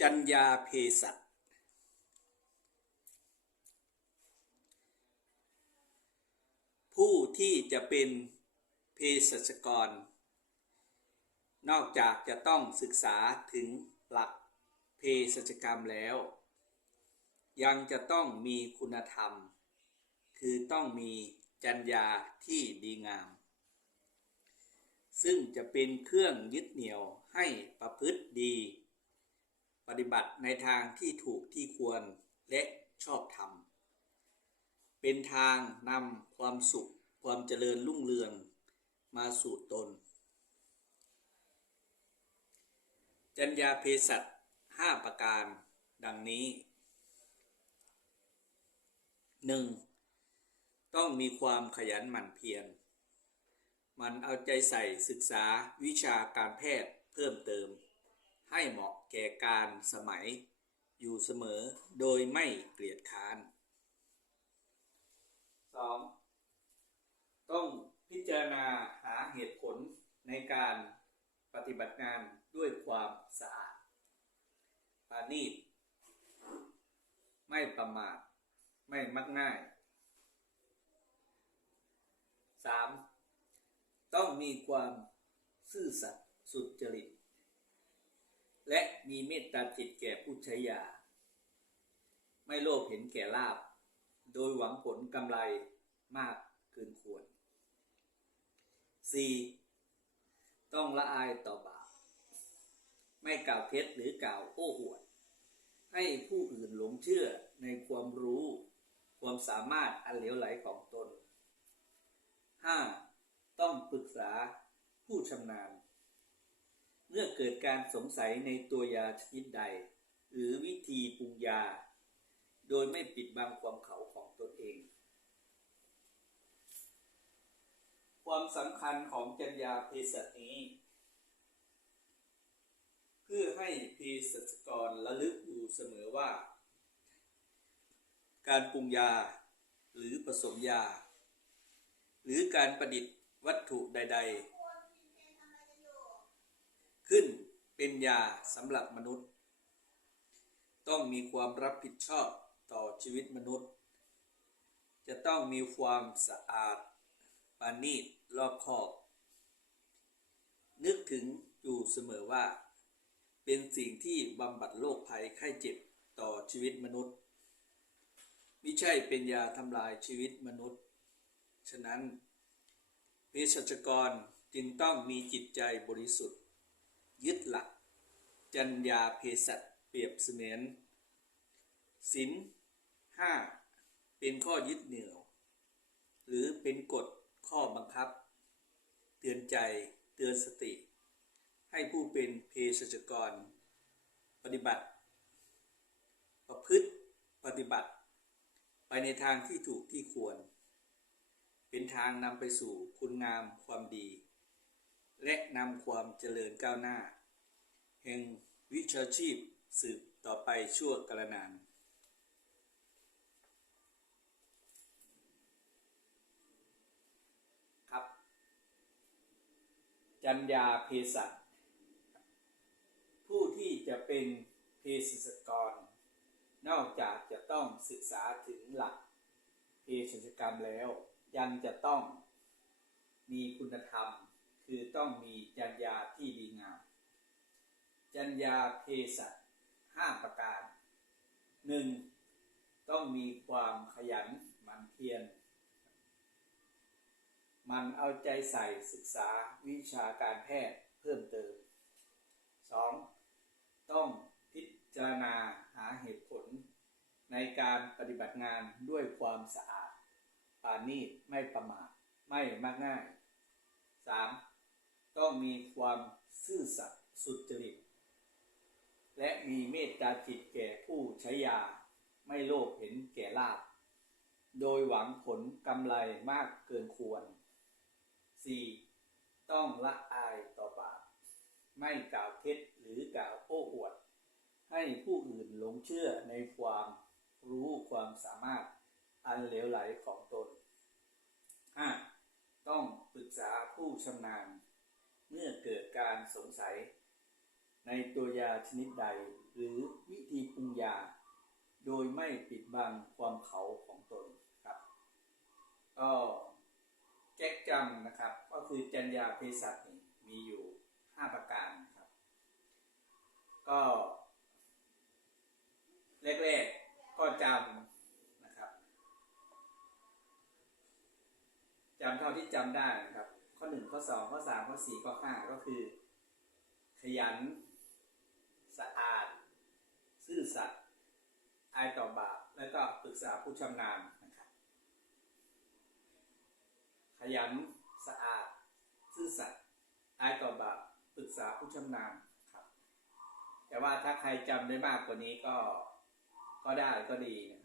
จัญญาเภสัชผู้ที่จะเป็นเภสัชกร นอกจากจะต้องศึกษาถึงหลักเภสัชกรรมแล้ว ยังจะต้องมีคุณธรรม คือต้องมีจัญญาที่ดีงาม ซึ่งจะเป็นเครื่องยึดเหนี่ยวให้ประพฤติดี ปฏิบัติในทางที่ถูกที่ควรและชอบธรรม เป็นทางนำความสุขความเจริญรุ่งเรืองมาสู่ตน จัญญาเภสัชห้าประการดังนี้ 1. ต้องมีความขยันหมั่นเพียร มันเอาใจใส่ศึกษาวิชาการแพทย์เพิ่มเติมให้เหมาะ แก่การสมัยอยู่เสมอโดยไม่เกลียดค้าน 2. ต้องพิจารณาหาเหตุผลในการปฏิบัติงานด้วยความสะอาดปานีตไม่ประมาท ไม่มักง่าย 3. ต้องมีความซื่อสัตย์สุจริต และมีเมตตาจิตแก่ผู้ใช้ยา ไม่โลภเห็นแก่ลาบ โดยหวังผลกำไรมากเกินควร 4. ต้องละอายต่อบาป ไม่กล่าวเท็จหรือกล่าวโอ้อวด ให้ผู้อื่นหลงเชื่อในความรู้ ความสามารถอันเหลวไหลของตน 5. ต้องปรึกษาผู้ชำนาญ เมื่อเกิดการสงสัยในตัวยาชนิดใด หรือวิธีปรุงยา โดยไม่ปิดบังความเขาของตนเอง ความสำคัญของจัญญาเภสัชนี้ เพื่อให้เภสัชกรระลึกอยู่เสมอว่า การปรุงยาหรือผสมยา หรือการประดิษฐ์วัตถุใด ๆ ขึ้นเป็นยาสำหรับมนุษย์ ต้องมีความรับผิดชอบต่อชีวิตมนุษย์ จะต้องมีความสะอาดปานีตรอบคอบ นึกถึงอยู่เสมอว่า เป็นสิ่งที่บำบัดโรคภัยไข้เจ็บต่อชีวิตมนุษย์ไม่ใช่เป็นยาทำลายชีวิตมนุษย์ ฉะนั้นเภสัชกรจึงต้องมีจิตใจบริสุทธิ์ ยึดหลัก จัญญาเภสัชเปรียบเสมือนศีลห้าเป็นข้อยึดเหนี่ยว หรือเป็นกฎข้อบังคับ เตือนใจเตือนสติ ให้ผู้เป็นเภสัชกร ปฏิบัติ ประพฤติปฏิบัติ ไปในทางที่ถูกที่ควร เป็นทางนำไปสู่คุณงามความดี และนำความเจริญก้าวหน้า แห่งวิชาชีพสืบต่อไปชั่วกาลนานครับ จัญญาเภสัชผู้ที่จะเป็นเภสัชกร นอกจากจะต้องศึกษาถึงหลักเภสัชกรรมแล้ว ยังจะต้องมีคุณธรรม คือต้องมีจัญญาที่ดีงาม จัญญาเภสัชห้าประการหนึ่งต้องมีความขยันหมั่นเพียรมันเอาใจใส่ศึกษาวิชาการแพทย์เพิ่มเติม 2. ต้องพิจารณาหาเหตุผล ในการปฏิบัติงานด้วยความสะอาดปานีตไม่ประมาทไม่มากง่าย 3. ต้องมีความซื่อสัตย์สุจริต และมีเมตตาจิตแก่ผู้ใช้ยา ไม่โลภเห็นแก่ลาบโดยหวังผลกำไรมากเกินควร 4. ต้องละอายต่อบาป ไม่กล่าวเท็จหรือกล่าวโอ้อวด ให้ผู้อื่นหลงเชื่อในความรู้ความสามารถอันเหลวไหลของตน 5. ต้องปรึกษาผู้ชำนาญ เมื่อเกิดการสงสัย ในตัวยาชนิดใดหรือวิธีปรุงยา โดยไม่ปิดบังความเขาของตนครับก็แก๊กจำนะครับ ก็คือจัญญาเภสัชมีอยู่ 5 ประการนะครับ ก็แรกๆก็จำนะครับจำเท่าที่จำได้นะครับ หนึ่งข้อสองข้อสามข้อสี่ข้อห้าก็คือ ขยัน สะอาด ซื่อสัตย์อายต่อบาปแล้วก็ปรึกษาผู้ชำนาญนะครับขยันสะอาด ซื่อสัตย์อายต่อบาปปรึกษาผู้ชำนาญครับ แต่ว่าถ้าใครจำได้มากกว่านี้ก็ก็ได้ก็ดีนะ